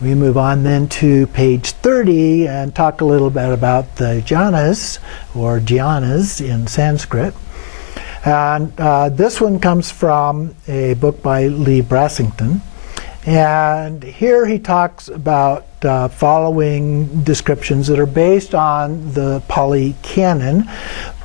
We move on then to page 30 and talk a little bit about the jhanas, or dhyanas in Sanskrit. And this one comes from a book by Lee Brassington. And here he talks about following descriptions that are based on the Pali canon,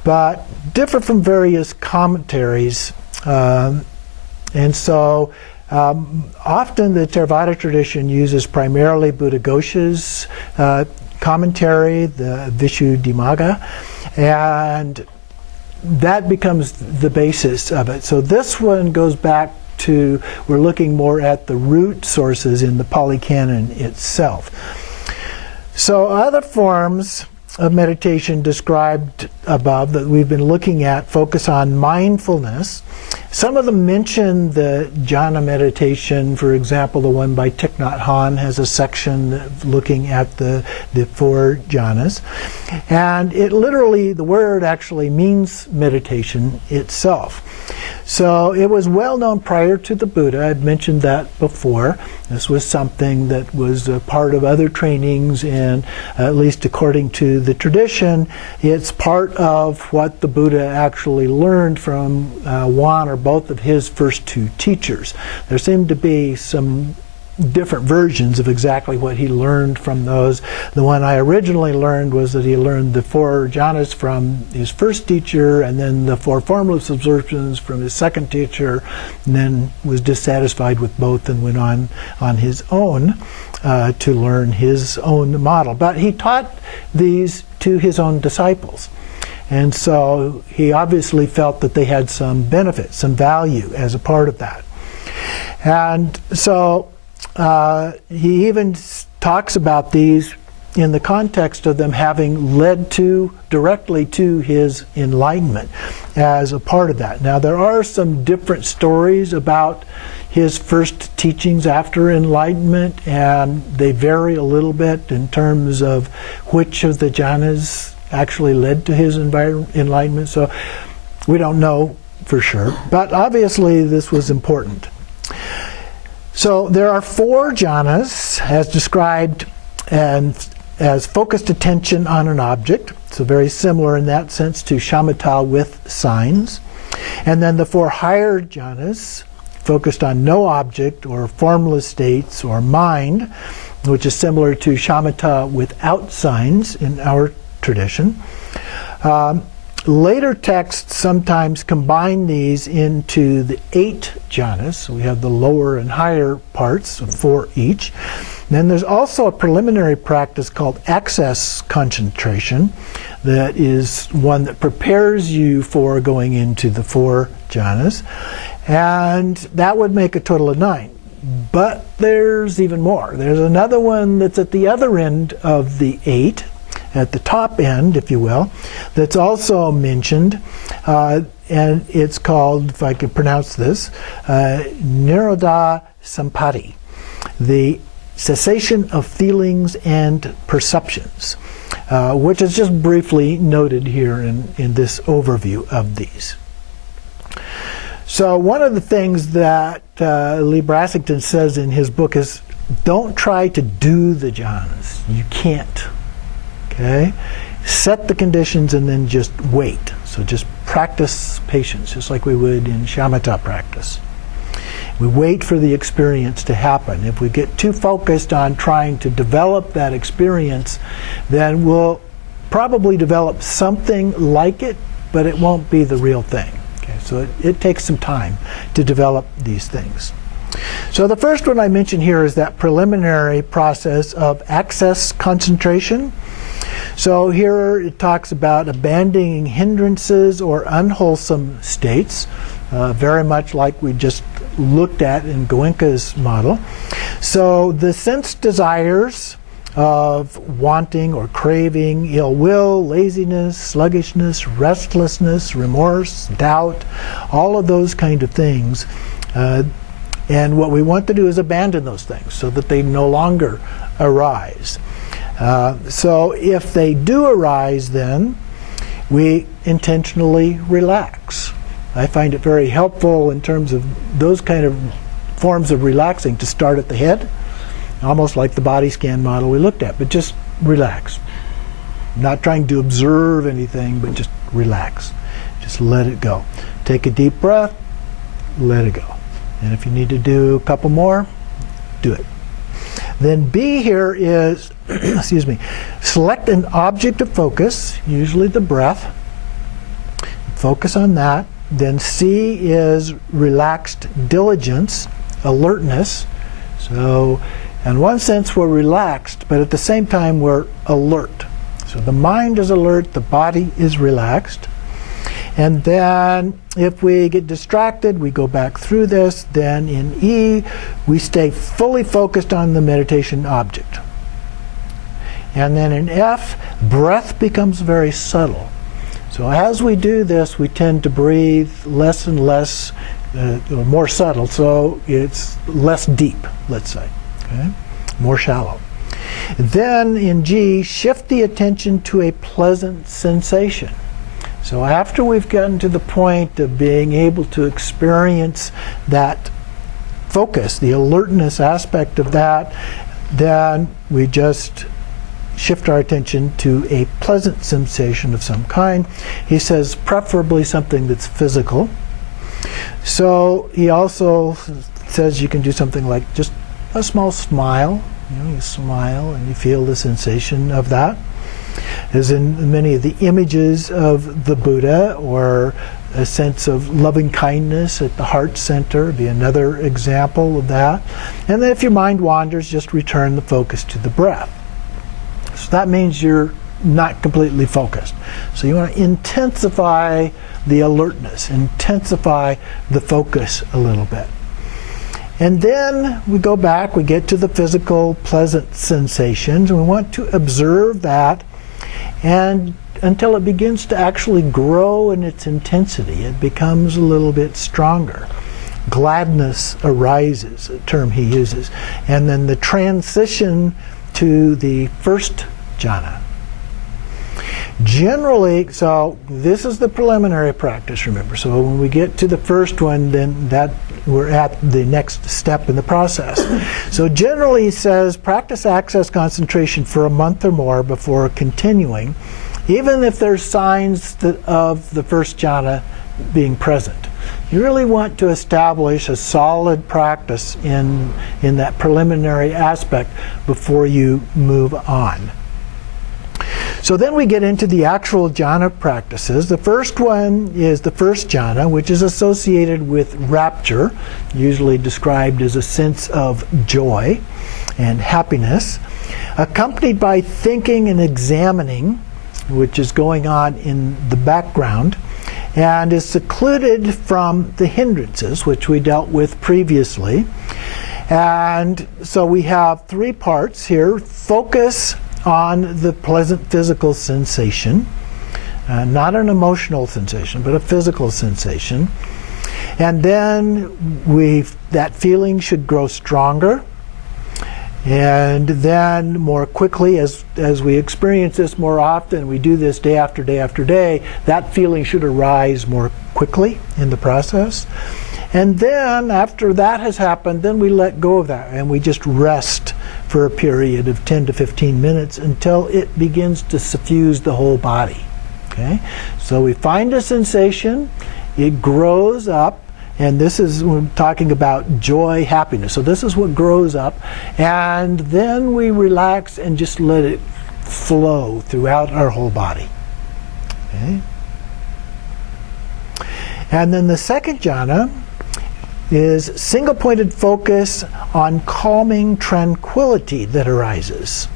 but differ from various commentaries. And so often the Theravada tradition uses primarily Buddhaghosa's commentary, the Visuddhimagga, and that becomes the basis of it. So this one goes back to, we're looking more at the root sources in the Pali Canon itself. So other forms of meditation described above that we've been looking at focus on mindfulness. Some of them mention the jhana meditation. For example, the one by Thich Nhat Hanh has a section looking at the 4 jhanas. And it literally, the word actually means meditation itself. So it was well known prior to the Buddha. I've mentioned that before. This was something that was a part of other trainings, and at least according to the tradition, it's part of what the Buddha actually learned from one or both of his first 2 teachers. There seemed to be some different versions of exactly what he learned from those. The one I originally learned was that he learned the 4 jhanas from his first teacher, and then the 4 formless absorptions from his second teacher, and then was dissatisfied with both and went on his own to learn his own model. But he taught these to his own disciples. And so he obviously felt that they had some benefit, some value as a part of that. And so he even talks about these in the context of them having led directly to his enlightenment as a part of that. Now, there are some different stories about his first teachings after enlightenment, and they vary a little bit in terms of which of the jhanas actually led to his enlightenment. So we don't know for sure, but obviously this was important. So there are 4 jhanas as described and as focused attention on an object. So very similar in that sense to shamatha with signs. And then the 4 higher jhanas focused on no object or formless states or mind, which is similar to shamatha without signs in our tradition. Later texts sometimes combine these into the 8 jhanas. So we have the lower and higher parts, 4 each. Then there's also a preliminary practice called access concentration that is one that prepares you for going into the 4 jhanas. And that would make a total of 9. But there's even more. There's another one that's at the other end of the 8, at the top end, if you will, that's also mentioned, and it's called, if I could pronounce this, Nirodha Sampati, the cessation of feelings and perceptions, which is just briefly noted here in this overview of these. So one of the things that Lee Brassington says in his book is, don't try to do the jhanas. You can't. Okay? Set the conditions and then just wait. So just practice patience, just like we would in shamatha practice. We wait for the experience to happen. If we get too focused on trying to develop that experience, then we'll probably develop something like it, but it won't be the real thing. Okay? So it takes some time to develop these things. So the first one I mentioned here is that preliminary process of access concentration. So here it talks about abandoning hindrances or unwholesome states, very much like we just looked at in Goenka's model. So the sense desires of wanting or craving, ill will, laziness, sluggishness, restlessness, remorse, doubt, all of those kind of things. And what we want to do is abandon those things so that they no longer arise. So if they do arise, then we intentionally relax. I find it very helpful in terms of those kind of forms of relaxing to start at the head almost like the body scan model we looked at, but just relax. Not trying to observe anything, but just relax. Just let it go. Take a deep breath, let it go. And if you need to do a couple more, do it. Then B here is, excuse me, select an object of focus, usually the breath. Focus on that. Then C is relaxed diligence, alertness. So in one sense we're relaxed, but at the same time we're alert. So the mind is alert, the body is relaxed. And then if we get distracted, we go back through this. Then in E, we stay fully focused on the meditation object. And then in F, breath becomes very subtle. So as we do this, we tend to breathe less and less, more subtle, so it's less deep, let's say, okay? More shallow. Then in G, shift the attention to a pleasant sensation. So after we've gotten to the point of being able to experience that focus, the alertness aspect of that, then we just shift our attention to a pleasant sensation of some kind. He says preferably something that's physical. So he also says you can do something like just a small smile. You smile and you feel the sensation of that. As in many of the images of the Buddha, or a sense of loving kindness at the heart center would be another example of that. And then if your mind wanders, just return the focus to the breath. So that means you're not completely focused. So you want to intensify the alertness, intensify the focus a little bit. And then we go back, we get to the physical pleasant sensations, and we want to observe that and until it begins to actually grow in its intensity. It becomes a little bit stronger. Gladness arises, a term he uses. And then the transition to the first jhana. Generally, so this is the preliminary practice, remember. So when we get to the first one, then that we're at the next step in the process. So generally he says practice access concentration for a month or more before continuing, even if there's signs of the first jhana being present. You really want to establish a solid practice in that preliminary aspect before you move on. So then we get into the actual jhana practices. The first one is the first jhana, which is associated with rapture, usually described as a sense of joy and happiness, accompanied by thinking and examining, which is going on in the background, and is secluded from the hindrances, which we dealt with previously. And so we have three parts here. Focus on the pleasant physical sensation, not an emotional sensation, but a physical sensation. And then that feeling should grow stronger. And then more quickly, as we experience this more often, we do this day after day after day, that feeling should arise more quickly in the process. And then after that has happened, then we let go of that and we just rest for a period of 10 to 15 minutes until it begins to suffuse the whole body. Okay? So we find a sensation, it grows up, and this is when we're talking about joy, happiness. So this is what grows up, and then we relax and just let it flow throughout our whole body. Okay? And then the second jhana is single-pointed focus on calming tranquility that arises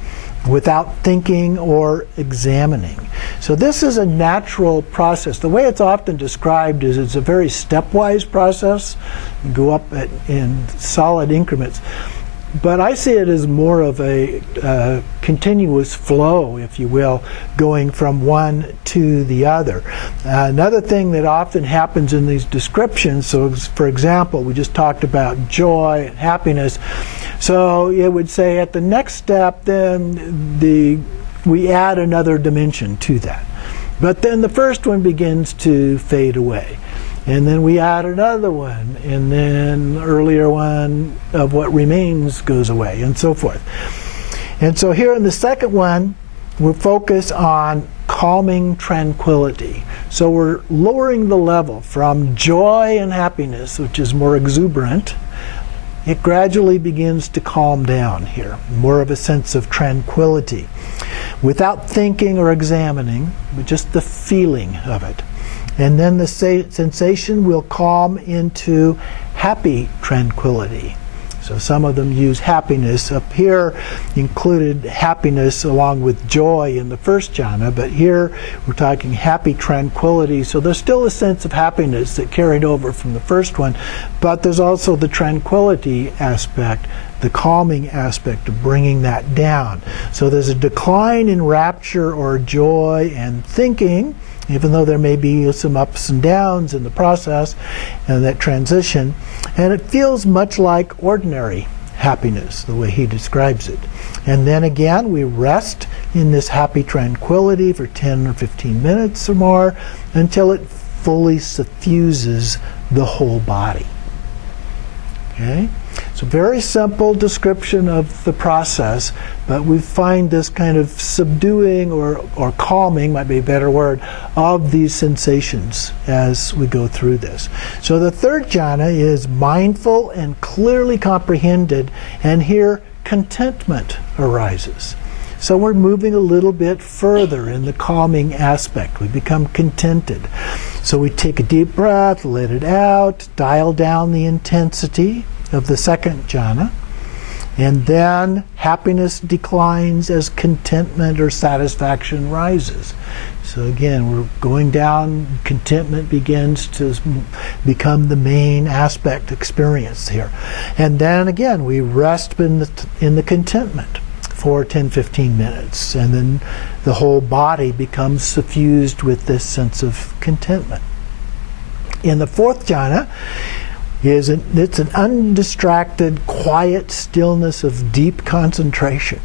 without thinking or examining. So this is a natural process. The way it's often described is it's a very stepwise process. You go up in solid increments. But I see it as more of a continuous flow, if you will, going from one to the other. Another thing that often happens in these descriptions, so for example, we just talked about joy and happiness. So it would say at the next step, then we add another dimension to that. But then the first one begins to fade away. And then we add another one, and then the earlier one of what remains goes away, and so forth. And so here in the second one, we're focused on calming tranquility. So we're lowering the level from joy and happiness, which is more exuberant. It gradually begins to calm down here, more of a sense of tranquility, without thinking or examining, but just the feeling of it. And then the sensation will calm into happy tranquility. So some of them use happiness. Up here included happiness along with joy in the first jhana, but here we're talking happy tranquility. So there's still a sense of happiness that carried over from the first one, but there's also the tranquility aspect, the calming aspect of bringing that down. So there's a decline in rapture or joy and thinking, even though there may be some ups and downs in the process and that transition. And it feels much like ordinary happiness, the way he describes it. And then again, we rest in this happy tranquility for 10 or 15 minutes or more until it fully suffuses the whole body. Okay? So very simple description of the process, but we find this kind of subduing or calming, might be a better word, of these sensations as we go through this. So the third jhana is mindful and clearly comprehended, and here contentment arises. So we're moving a little bit further in the calming aspect. We become contented. So we take a deep breath, let it out, dial down the intensity of the second jhana, and then happiness declines as contentment or satisfaction rises. So again, we're going down, contentment begins to become the main aspect experience here. And then again, we rest in the contentment for 10-15 minutes, and then the whole body becomes suffused with this sense of contentment. In the fourth jhana, it's an undistracted, quiet stillness of deep concentration.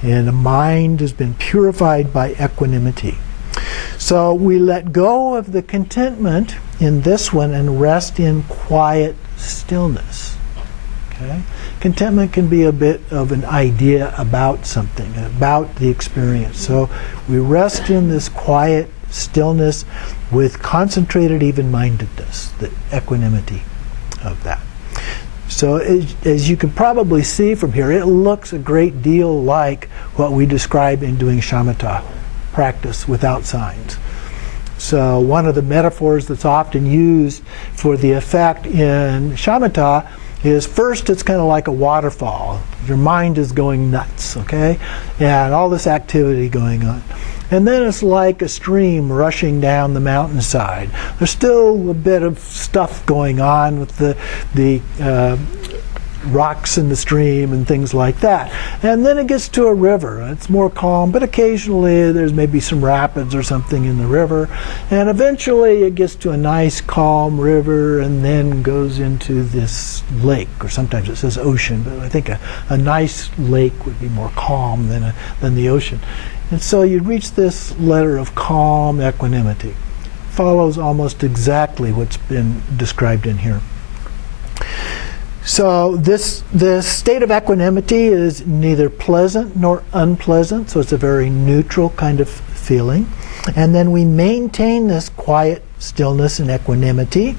And the mind has been purified by equanimity. So we let go of the contentment in this one and rest in quiet stillness. Okay? Contentment can be a bit of an idea about something, about the experience. So we rest in this quiet stillness with concentrated even-mindedness, the equanimity of that. So as you can probably see from here, it looks a great deal like what we describe in doing shamatha practice without signs. So one of the metaphors that's often used for the effect in shamatha is first it's kind of like a waterfall. Your mind is going nuts, okay? And all this activity going on. And then it's like a stream rushing down the mountainside. There's still a bit of stuff going on with the rocks in the stream and things like that. And then it gets to a river. It's more calm, but occasionally there's maybe some rapids or something in the river. And eventually it gets to a nice calm river and then goes into this lake, or sometimes it says ocean, but I think a nice lake would be more calm than the ocean. And so you reach this letter of calm equanimity. Follows almost exactly what's been described in here. So this state of equanimity is neither pleasant nor unpleasant, so it's a very neutral kind of feeling. And then we maintain this quiet stillness and equanimity,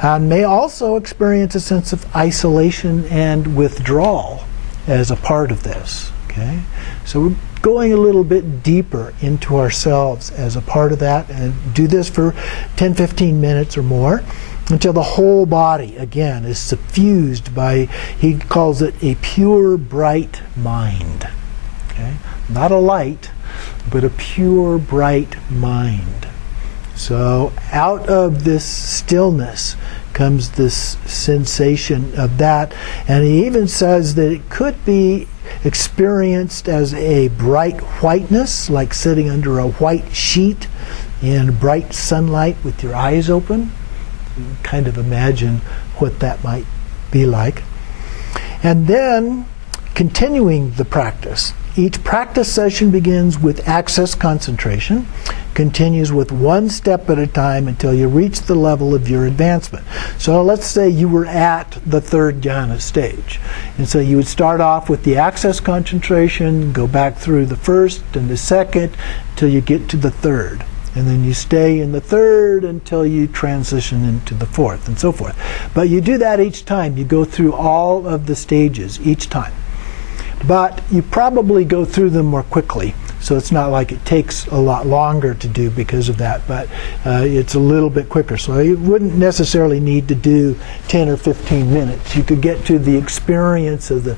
and may also experience a sense of isolation and withdrawal as a part of this. Okay? So we're going a little bit deeper into ourselves as a part of that, and do this for 10-15 minutes or more until the whole body again is suffused by, he calls it a pure bright mind. Okay? Not a light, but a pure bright mind. So out of this stillness comes this sensation of that, and he even says that it could be experienced as a bright whiteness, like sitting under a white sheet in bright sunlight with your eyes open. You can kind of imagine what that might be like. And then continuing the practice. Each practice session begins with access concentration, continues with one step at a time until you reach the level of your advancement. So let's say you were at the third jhana stage. And so you would start off with the access concentration, go back through the first and the second till you get to the third. And then you stay in the third until you transition into the fourth, and so forth. But you do that each time. You go through all of the stages each time. But you probably go through them more quickly. So it's not like it takes a lot longer to do because of that, but it's a little bit quicker. So you wouldn't necessarily need to do 10 or 15 minutes. You could get to the experience of the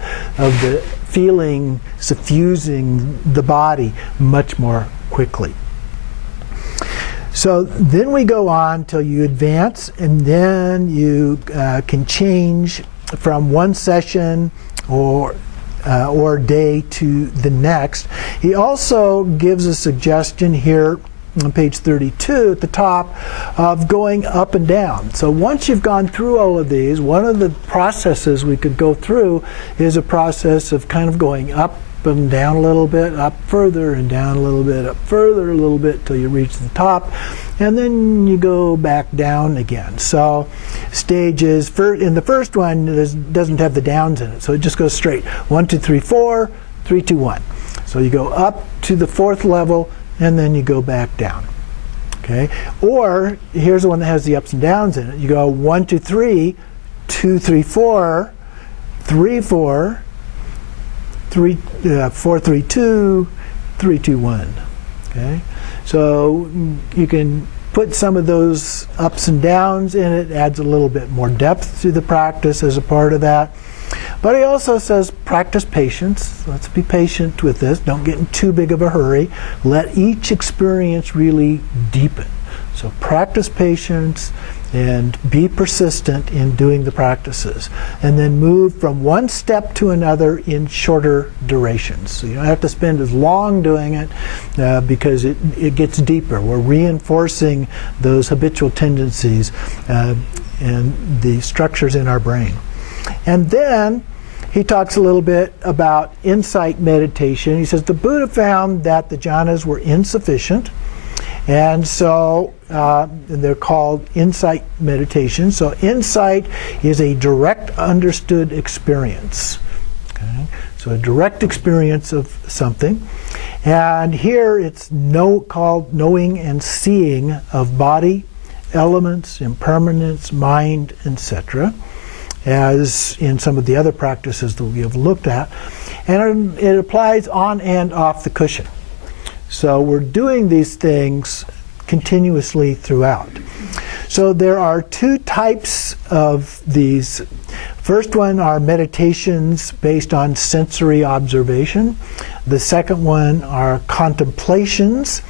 feeling suffusing the body much more quickly. So then we go on till you advance, and then you can change from one session or day to the next. He also gives a suggestion here on page 32 at the top of going up and down. So once you've gone through all of these, one of the processes we could go through is a process of kind of going up and down a little bit, up further and down a little bit, up further a little bit till you reach the top, and then you go back down again. So stages, in the first one doesn't have the downs in it, so it just goes straight. 1, 2, 3, 4, 3, 2, 1. So you go up to the fourth level and then you go back down. Okay? Or here's the one that has the ups and downs in it. You go 1, 2, 3, 2, 3, 4, 3, 4, 4, 3, 2, 3, 2, 1. Okay? So you can put some of those ups and downs in it, adds a little bit more depth to the practice as a part of that. But he also says practice patience. Let's be patient with this. Don't get in too big of a hurry. Let each experience really deepen. So practice patience and be persistent in doing the practices. And then move from one step to another in shorter durations. So you don't have to spend as long doing it because it gets deeper. We're reinforcing those habitual tendencies and the structures in our brain. And then he talks a little bit about insight meditation. He says the Buddha found that the jhanas were insufficient, and so they're called insight meditation. So insight is a direct understood experience. Okay? So a direct experience of something. And here it's called knowing and seeing of body, elements, impermanence, mind, etc., as in some of the other practices that we have looked at. And it applies on and off the cushion. So we're doing these things continuously throughout. So there are two types of these. First one are meditations based on sensory observation. The second one are contemplations,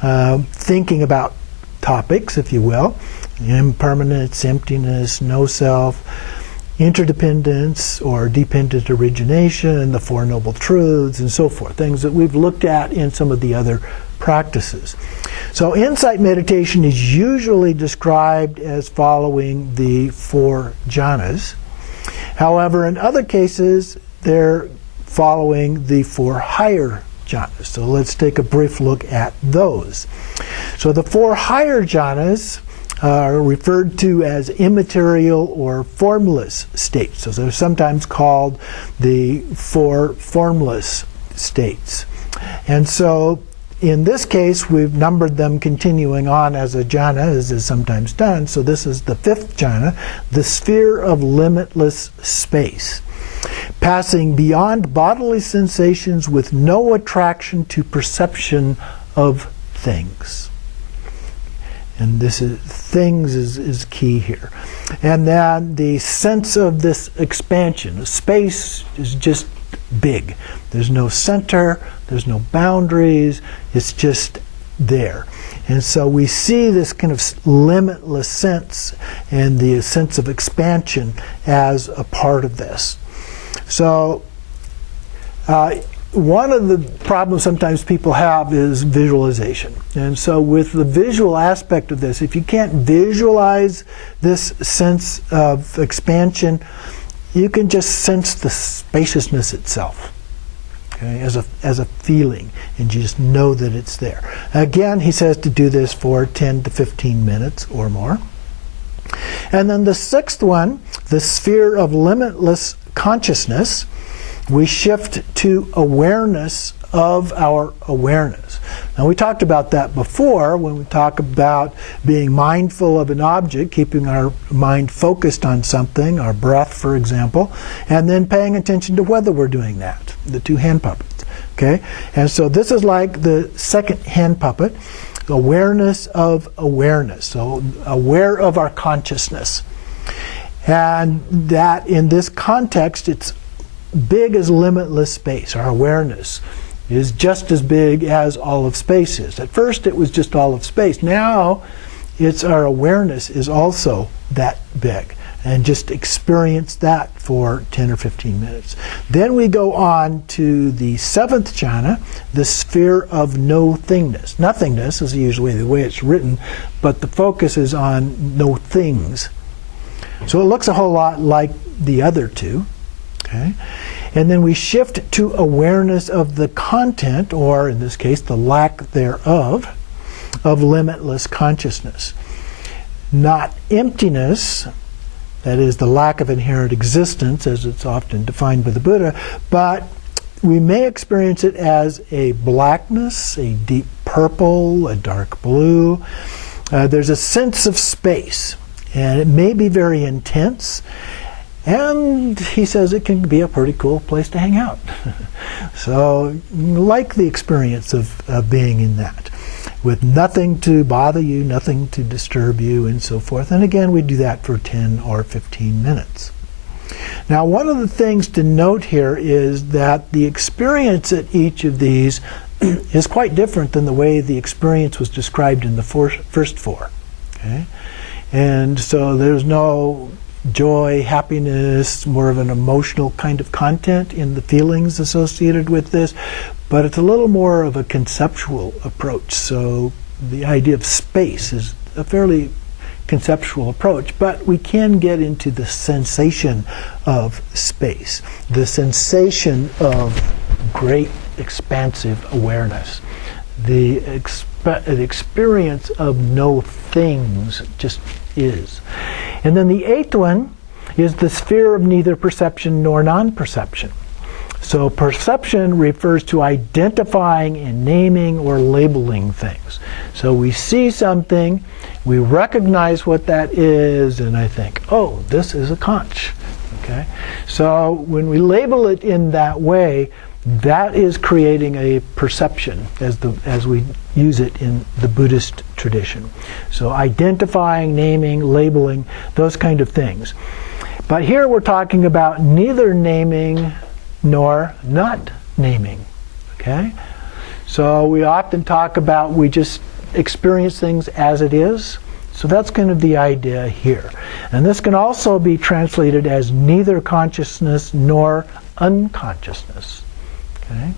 thinking about topics, if you will. Impermanence, emptiness, no self, interdependence or dependent origination, the Four Noble Truths, and so forth, things that we've looked at in some of the other practices. So insight meditation is usually described as following the 4 jhanas. However, in other cases, they're following the 4 higher jhanas. So let's take a brief look at those. So the 4 higher jhanas are referred to as immaterial or formless states. So they're sometimes called the 4 formless states. And so in this case, we've numbered them continuing on as a jhana, as is sometimes done. So this is the 5th jhana, the sphere of limitless space, passing beyond bodily sensations with no attraction to perception of things. And this is things is key here. And then the sense of this expansion. Space is just big. There's no center, there's no boundaries, it's just there. And so we see this kind of limitless sense and the sense of expansion as a part of this. So one of the problems sometimes people have is visualization. And so with the visual aspect of this, if you can't visualize this sense of expansion, you can just sense the spaciousness itself. okay, as a feeling, and you just know that it's there. Again, he says to do this for 10 to 15 minutes or more. And then the sixth one, the sphere of limitless consciousness, we shift to awareness of our awareness. Now, we talked about that before when we talk about being mindful of an object, keeping our mind focused on something, our breath, for example, and then paying attention to whether we're doing that, the two hand puppets. Okay? And so this is like the second hand puppet, awareness of awareness. So aware of our consciousness. And that in this context, it's big as limitless space. Our awareness is just as big as all of space is. At first it was just all of space. Now it's our awareness is also that big. And just experience that for 10 or 15 minutes. Then we go on to the seventh jhana, the sphere of no-thingness. Nothingness is usually the way it's written, but the focus is on no things. So it looks a whole lot like the other two. Okay? And then we shift to awareness of the content, or in this case, the lack thereof, of limitless consciousness. Not emptiness, that is the lack of inherent existence, as it's often defined by the Buddha, but we may experience it as a blackness, a deep purple, a dark blue. There's a sense of space, and it may be very intense. And he says it can be a pretty cool place to hang out. So, like the experience of being in that, with nothing to bother you, nothing to disturb you, and so forth. And again, we do that for 10 or 15 minutes. Now, one of the things to note here is that the experience at each of these is quite different than the way the experience was described in the first four. Okay? And so there's no joy, happiness, more of an emotional kind of content in the feelings associated with this, but it's a little more of a conceptual approach. So the idea of space is a fairly conceptual approach, but we can get into the sensation of space, the sensation of great expansive awareness, the experience of no things just is. And then the eighth one is the sphere of neither perception nor non-perception. So perception refers to identifying and naming or labeling things. So we see something, we recognize what that is, and I think, oh, this is a conch. Okay? So when we label it in that way, that is creating a perception as we use it in the Buddhist tradition. So identifying, naming, labeling, those kind of things. But here we're talking about neither naming nor not naming. Okay? So we often talk about we just experience things as it is. So that's kind of the idea here. And this can also be translated as neither consciousness nor unconsciousness. Okay?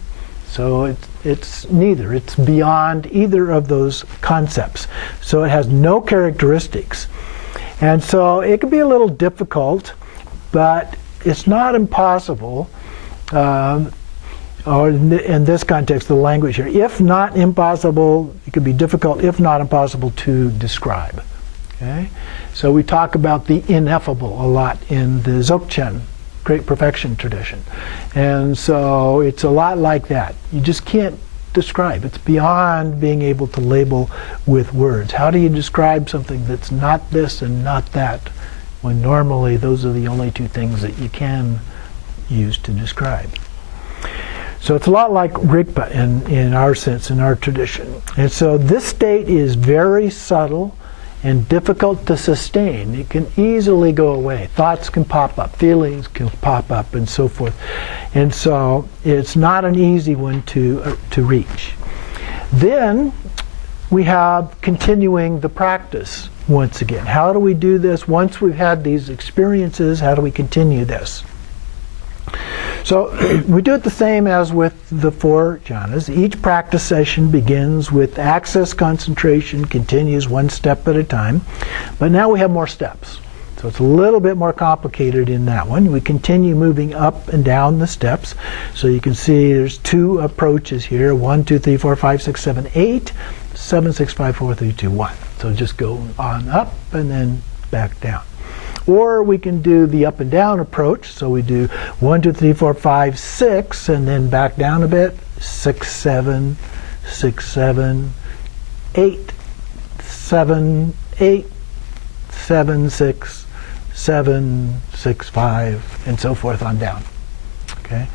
So it's neither. It's beyond either of those concepts. So it has no characteristics. And so it can be a little difficult, but it's not impossible, or in this context, the language here, if not impossible, it could be difficult, if not impossible to describe. Okay? So we talk about the ineffable a lot in the Dzogchen, Great Perfection tradition. And so it's a lot like that. You just can't describe. It's beyond being able to label with words. How do you describe something that's not this and not that, when normally those are the only two things that you can use to describe? So it's a lot like Rigpa in our sense, in our tradition. And so this state is very subtle and difficult to sustain. It can easily go away. Thoughts can pop up, feelings can pop up, and so forth. And so it's not an easy one to reach. Then we have continuing the practice once again. How do we do this? Once we've had these experiences, how do we continue this? So we do it the same as with the four jhanas. Each practice session begins with access concentration, continues one step at a time. But now we have more steps. So it's a little bit more complicated in that one. We continue moving up and down the steps. So you can see there's 2 approaches here. 1, 2, 3, 4, 5, 6, 7, 8. 7, 6, 5, 4, 3, 2, 1. So just go on up and then back down. Or we can do the up and down approach. So we do 1, 2, 3, 4, 5, 6, and then back down a bit. 6, 7, 6, 7, 8, 7, 8, 7, 6, 7, 6, 5, and so forth on down. Okay.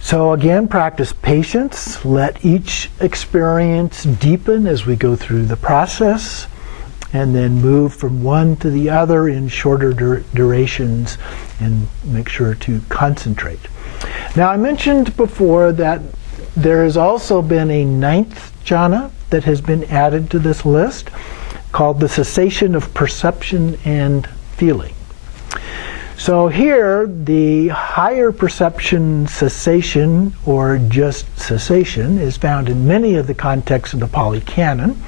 So again, practice patience. Let each experience deepen as we go through the process, and then move from one to the other in shorter durations, and make sure to concentrate. Now, I mentioned before that there has also been a 9th jhana that has been added to this list, called the cessation of perception and feeling. So here, the higher perception cessation, or just cessation, is found in many of the contexts of the Pali Canon.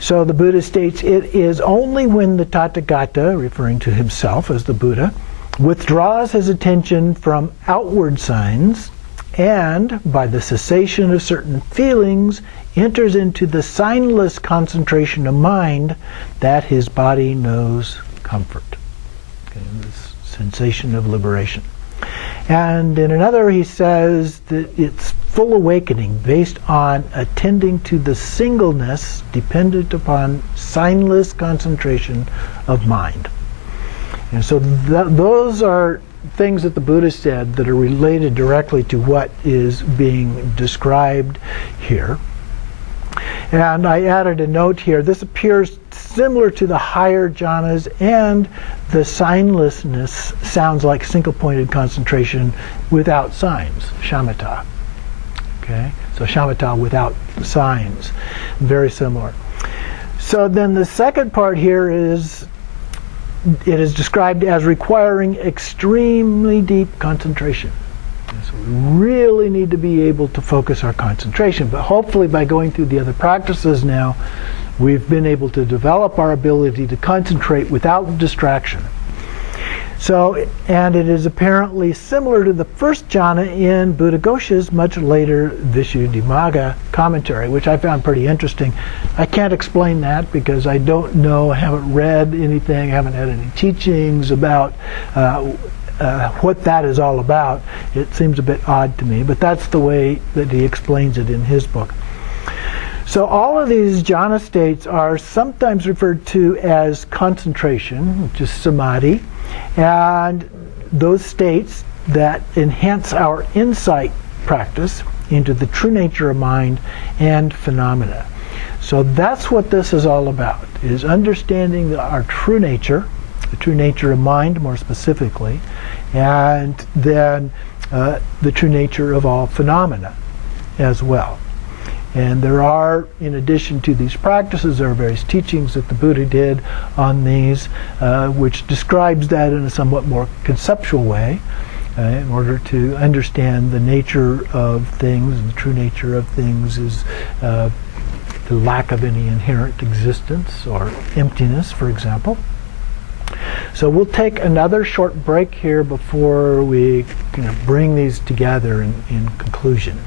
So the Buddha states, it is only when the Tathagata, referring to himself as the Buddha, withdraws his attention from outward signs and, by the cessation of certain feelings, enters into the signless concentration of mind, that his body knows comfort. Okay, this sensation of liberation. And in another he says that it's full awakening based on attending to the singleness dependent upon signless concentration of mind. And so those are things that the Buddha said that are related directly to what is being described here. And I added a note here. This appears similar to the higher jhanas, and the signlessness sounds like single-pointed concentration without signs, shamatha. Okay, so shamatha without signs, very similar. So then the second part here is, it is described as requiring extremely deep concentration. So we really need to be able to focus our concentration, but hopefully by going through the other practices now, we've been able to develop our ability to concentrate without distraction. So, and it is apparently similar to the first jhana in Buddhaghosa's much later Visuddhimagga commentary, which I found pretty interesting. I can't explain that because I don't know, I haven't read anything, I haven't had any teachings about what that is all about. It seems a bit odd to me, but that's the way that he explains it in his book. So all of these jhana states are sometimes referred to as concentration, which is samadhi, and those states that enhance our insight practice into the true nature of mind and phenomena. So that's what this is all about, is understanding our true nature, the true nature of mind more specifically, and then the true nature of all phenomena as well. And there are, in addition to these practices, there are various teachings that the Buddha did on these, which describes that in a somewhat more conceptual way, in order to understand the nature of things. And the true nature of things is the lack of any inherent existence or emptiness, for example. So we'll take another short break here before we bring these together in conclusion.